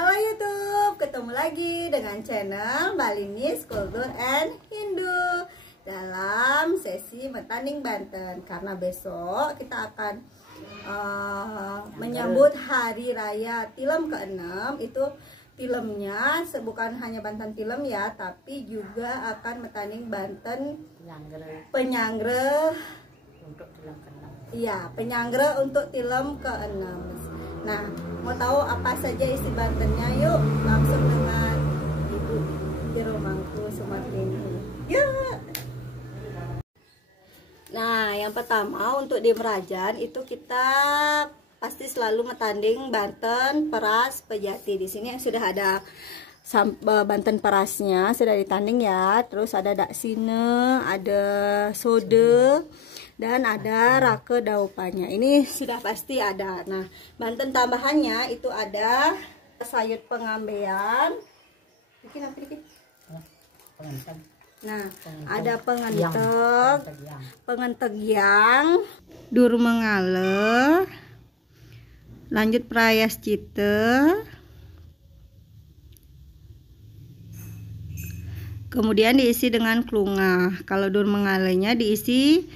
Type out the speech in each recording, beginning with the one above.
Halo YouTube, ketemu lagi dengan channel Balinese Culture and Hindu dalam sesi Metanding Banten. Karena besok kita akan menyambut Hari Raya Tilem ke-6. Itu Tilemnya bukan hanya Banten Tilem ya, tapi juga akan Metanding Banten Penyangre untuk Tilem ke-6. Iya, Penyangre untuk Tilem ke-6. Nah, mau tahu apa saja isi Bantennya? Yuk, langsung dengan Ibu Jero Mangku Sumatrini. Yuk. Nah, yang pertama untuk di Merajan itu kita pasti selalu metanding Banten, Peras, Pejati. Di sini sudah ada Banten Perasnya sudah ditanding ya. Terus ada Daksine, ada Sode, dan ada Rake Daupanya. Ini sudah pasti ada. Nah, Banten tambahannya itu ada sayur pengambean. Bikin apa dikit? Nah, ada pengenteg yang dur mengale, lanjut prayas cite, kemudian diisi dengan klungah. Kalau dur mengalenya diisi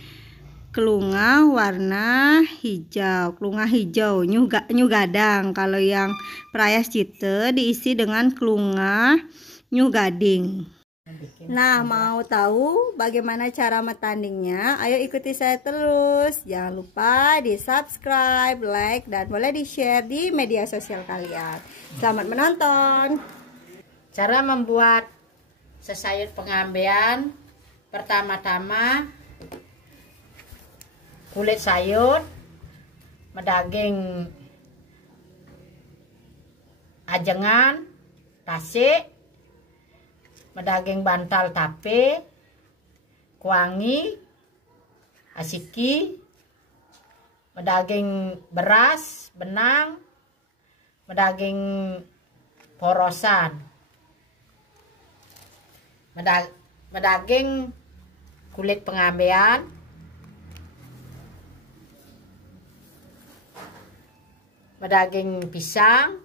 kelungah warna hijau, kelungah hijau nyu gadang. Kalau yang prayas cite diisi dengan kelungah nyu gading. Nah, mau tahu bagaimana cara metandingnya? Ayo ikuti saya terus. Jangan lupa di subscribe, like, dan boleh di share di media sosial kalian. Selamat menonton. Cara membuat sesayur pengambean, pertama-tama kulit sayur, medaging ajengan, tasik, medaging bantal tape, kuangi, asiki, medaging beras, benang, medaging porosan, medaging kulit pengambean, medaging pisang,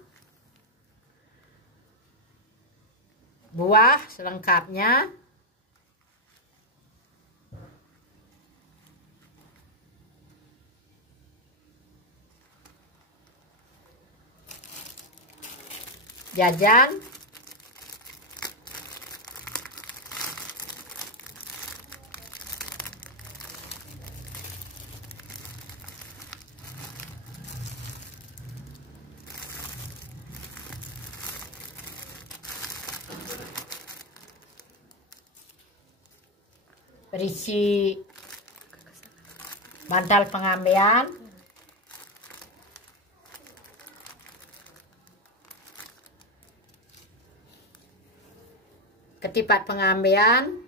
buah selengkapnya, jajan, berisi bantal pengambean, ketipat pengambean,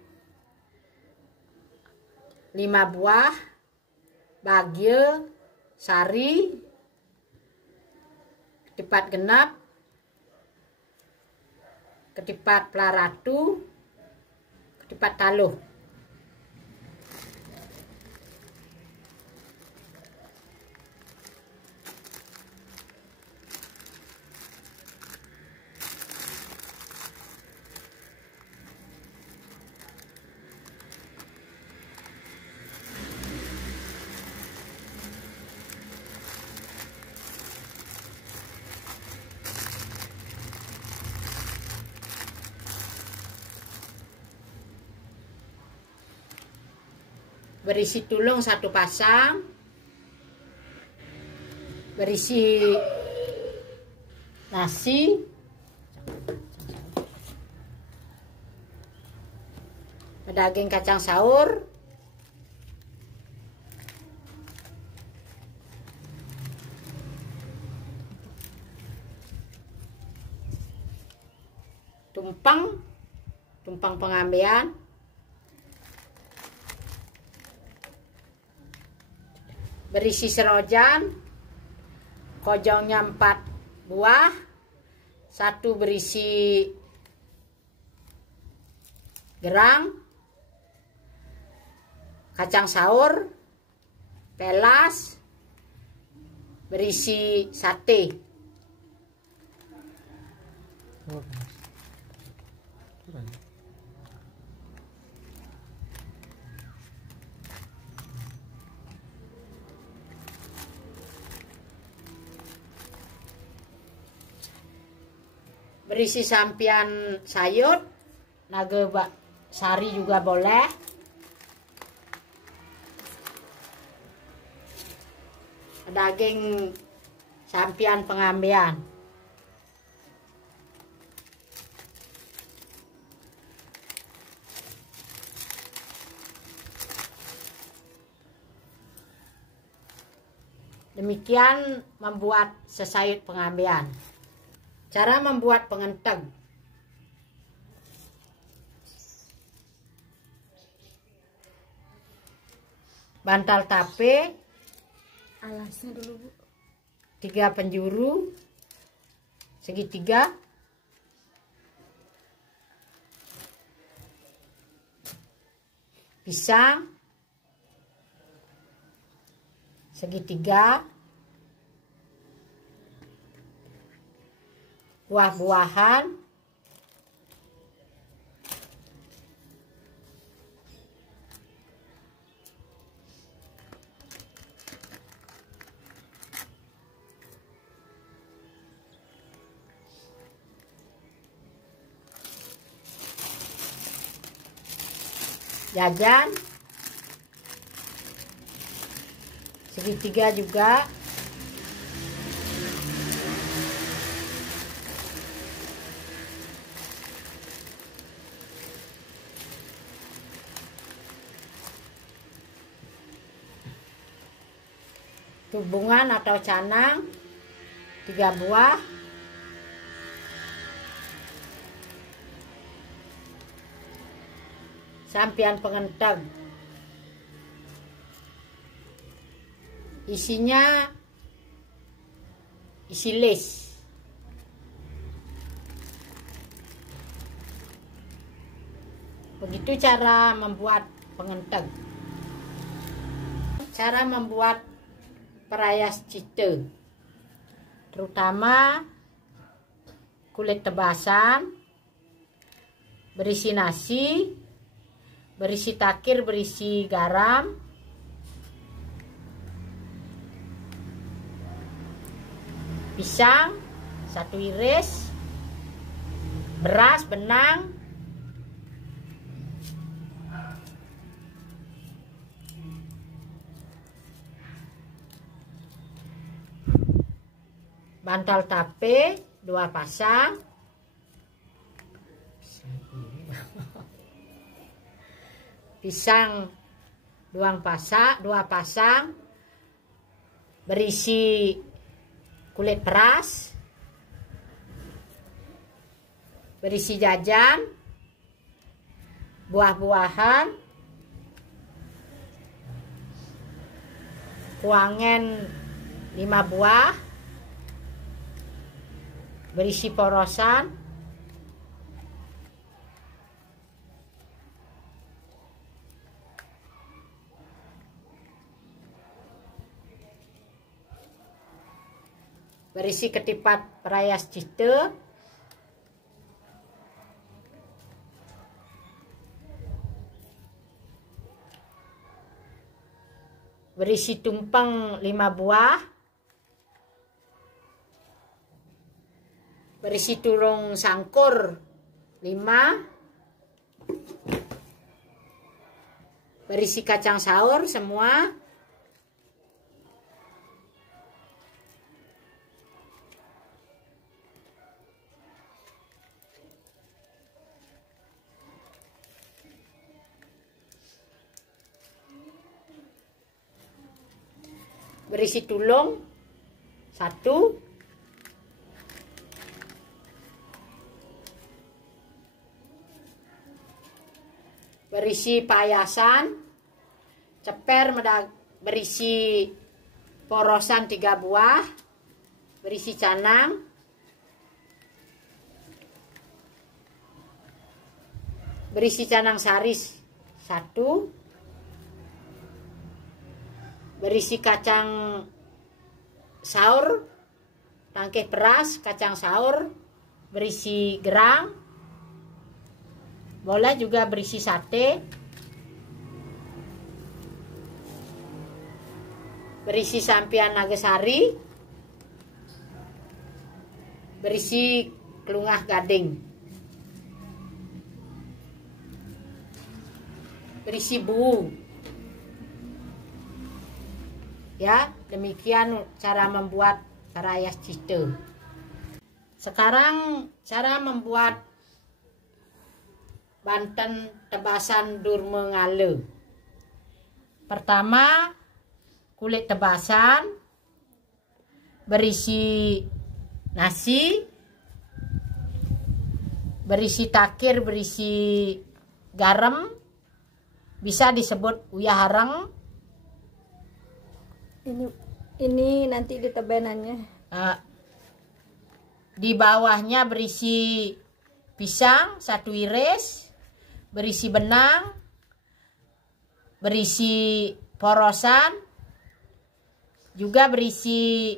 5 buah, bagye, sari, ketipat genap, ketipat pelaratu, ketipat taluh. Berisi tulung 1 pasang, berisi nasi, daging kacang saur, tumpang pengambean, berisi serojan, kojongnya 4 buah, 1 berisi gerang, kacang saur, pelas, berisi sate. Berisi sampian sayur, naga sari juga boleh. Daging sampian pengambian. Demikian membuat sesayut pengambian. Cara membuat pengenteng. Bantal tape. Alasnya dulu, Bu. 3 penjuru segitiga. Pisang segitiga. Buah-buahan, jajan segitiga juga. Tubungan atau canang 3 buah. Sampian pengenteng. Isinya isi les. Begitu cara membuat pengenteng. Cara membuat perayas cite, terutama kulit tebasan, berisi nasi, berisi takir, berisi garam, pisang 1 iris, beras benang, bantal tape 2 pasang, pisang 2 pasang, berisi kulit peras, berisi jajan, buah-buahan, kuangen 5 buah, berisi porosan, berisi ketipat perayas cite, berisi tumpeng 5 buah, berisi tulung sangkur 5, berisi kacang saur semua, berisi tulung 1, berisi payasan, ceper berisi porosan 3 buah, berisi canang, berisi canang saris 1, berisi kacang saur, tangkeh peras, kacang saur berisi gerang, boleh juga berisi sate, berisi sampian nagasari, berisi kelungah gading, berisi buu. Ya, demikian cara membuat karayas ciste. Sekarang cara membuat Banten tebasan Durme Ngale. Pertama, kulit tebasan berisi nasi, berisi takir, berisi garam, bisa disebut uyah hareng. Ini nanti ditebenannya. Di bawahnya berisi pisang 1 iris, berisi benang, berisi porosan, juga berisi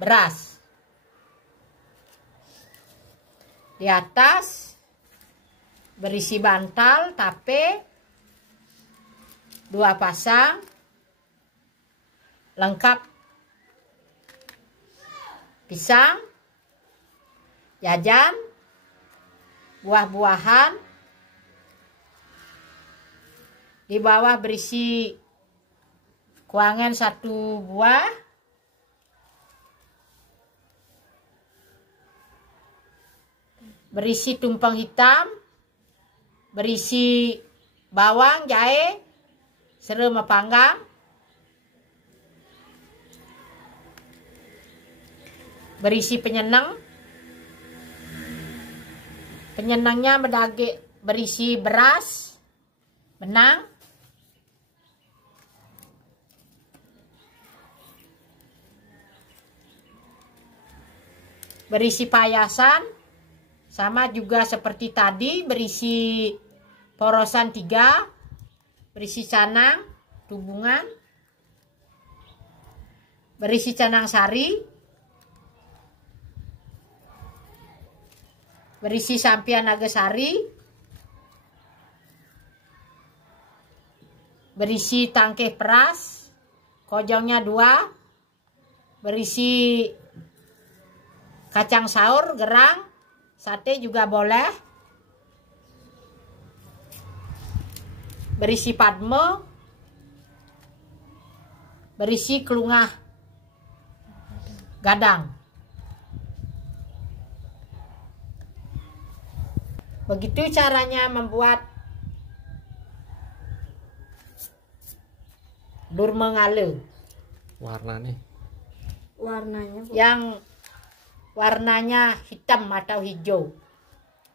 beras. Di atas berisi bantal, tape 2 pasang, lengkap pisang, jajan, buah-buahan. Di bawah berisi kuangan 1 buah, berisi tumpeng hitam, berisi bawang, jahe, serem panggang, berisi penyenang. Penyenangnya berisi beras, benang, berisi payasan, sama juga seperti tadi, berisi porosan 3, berisi canang, tubungan, berisi canang sari, berisi sampian nagasari, berisi tangkeh peras, kojongnya 2, berisi kacang saur, gerang, sate juga boleh, berisi padme, berisi kelungah gadang. Begitu caranya membuat Durme Ngale. Warnanya, Yang warnanya hitam atau hijau,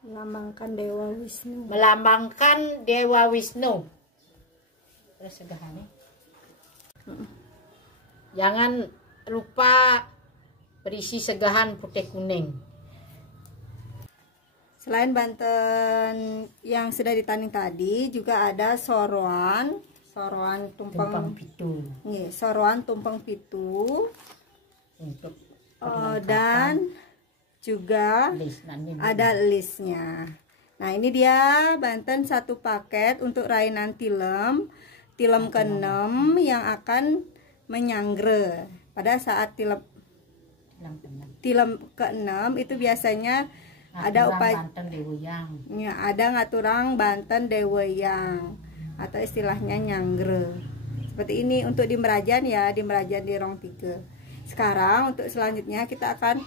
melambangkan Dewa Wisnu. melambangkan Dewa Wisnu. Terus segahane. Jangan lupa berisi segahan putih kuning. Selain Banten yang sudah ditanding tadi, juga ada soroan Tumpeng pitu soroan tumpeng pitu, untuk dan juga ada listnya. Nah, ini dia Banten 1 paket untuk rainan tilem ke-6 yang akan menyanggre. Pada saat tilem ke-6 itu biasanya ada ada ngaturang Banten Deweyang atau istilahnya nyanggre. Seperti ini untuk di Merajan ya, di Merajan di Rong 3. Sekarang untuk selanjutnya kita akan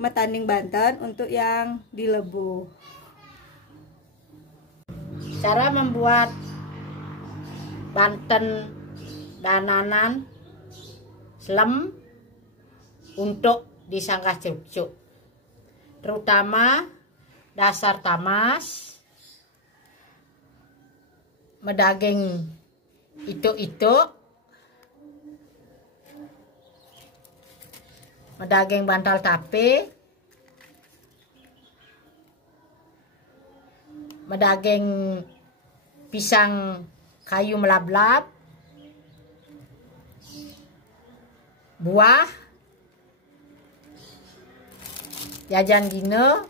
metanding Banten untuk yang di Lebu. Cara membuat Banten dananan slem untuk disangkah cuk-cuk, terutama dasar tamas, medaging ituk-ituk, medaging bantal tape, medaging pisang kayu melablab, buah, jajan dina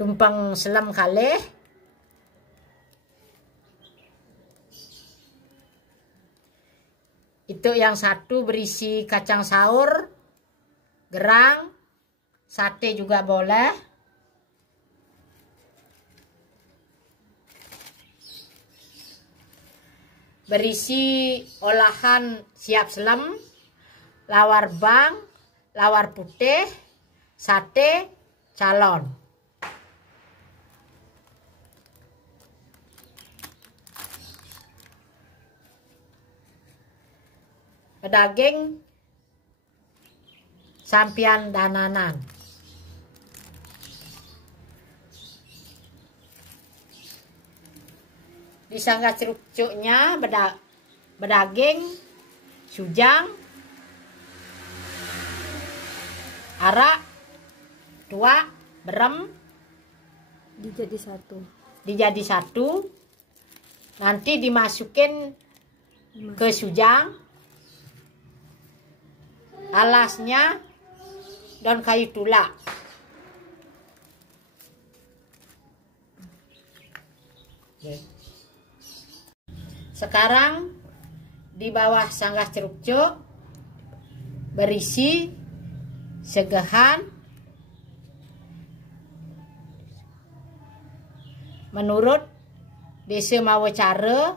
tumpeng selam kalih. Itu yang satu berisi kacang saur, gerang, sate juga boleh. Berisi olahan siap selam, lawar bang, lawar putih, sate, calon. Daging sampian dananan. Di sangga cerucuknya bedaging, sujang, arak, tua, berem dijadi satu. Nanti dimasukin ke sujang, alasnya daun kayu tulak. Sekarang di bawah sanggas cerucuk berisi segehan menurut desa mawa cara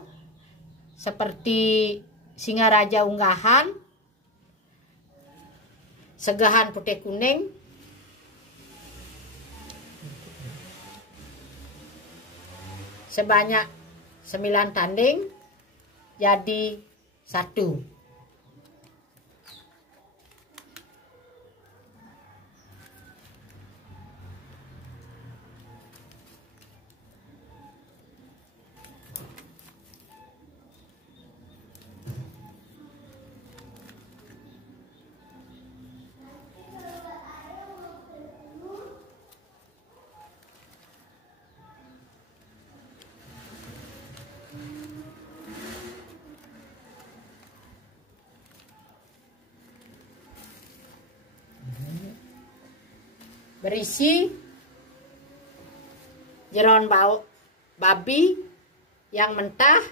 seperti Singaraja unggahan, segehan putih kuning, sebanyak 9 tanding jadi 1. Berisi jeroan bau babi yang mentah,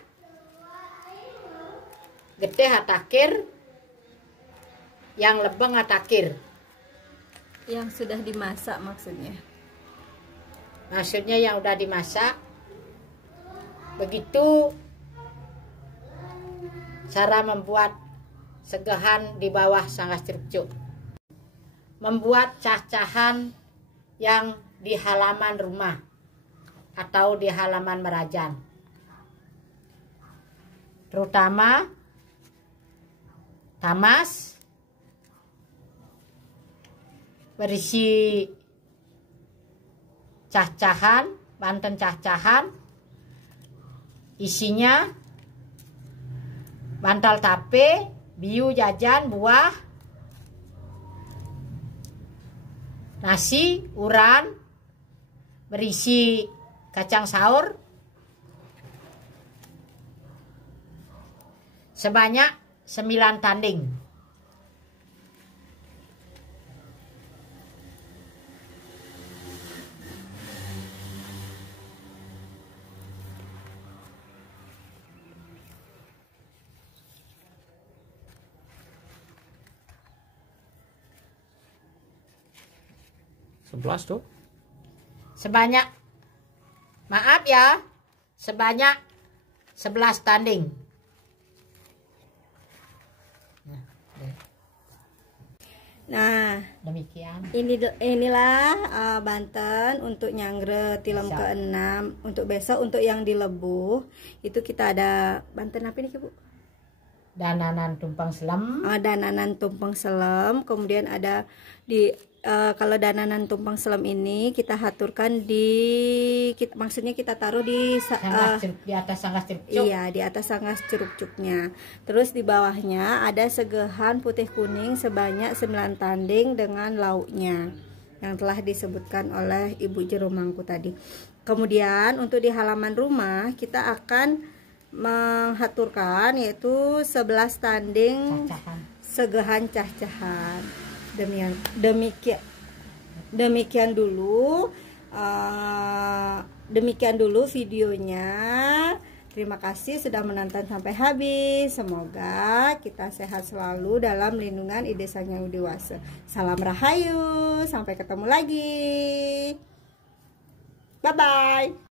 getih atakir, yang lebeng atakir. Yang sudah dimasak maksudnya. Maksudnya yang udah dimasak. Begitu cara membuat segehan di bawah sanggas cerucuk. Membuat cah-cahan yang di halaman rumah atau di halaman merajan. Terutama tamas berisi cah-cahan, banten cah-cahan, isinya bantal tape, biu jajan, buah, nasi, uran, berisi kacang saur, sebanyak 9 tanding. Sebelas tuh. Sebanyak, maaf ya, sebanyak 11 tanding. Nah, Demikian. inilah Banten untuk nyangre tilem Besok. ke-6. Untuk besok untuk yang di Lebuh itu kita ada Banten apa nih Bu? Dananan tumpeng selam. Dananan tumpeng selam. Kemudian ada di kalau dananan tumpeng selam ini kita haturkan maksudnya kita taruh di Di atas sanggas cerucuk. iya, di atas sanggas cerucuknya. Terus di bawahnya ada segehan putih kuning sebanyak 9 tanding dengan lauknya yang telah disebutkan oleh Ibu Jerumangku tadi. Kemudian untuk di halaman rumah kita akan menghaturkan yaitu 11 tanding Cacahan. segehan cah-cahan. Demikian dulu videonya. Terima kasih sudah menonton sampai habis. Semoga kita sehat selalu dalam lindungan Ide Sang Hyang Widi Wasa. Salam Rahayu, sampai ketemu lagi. Bye bye.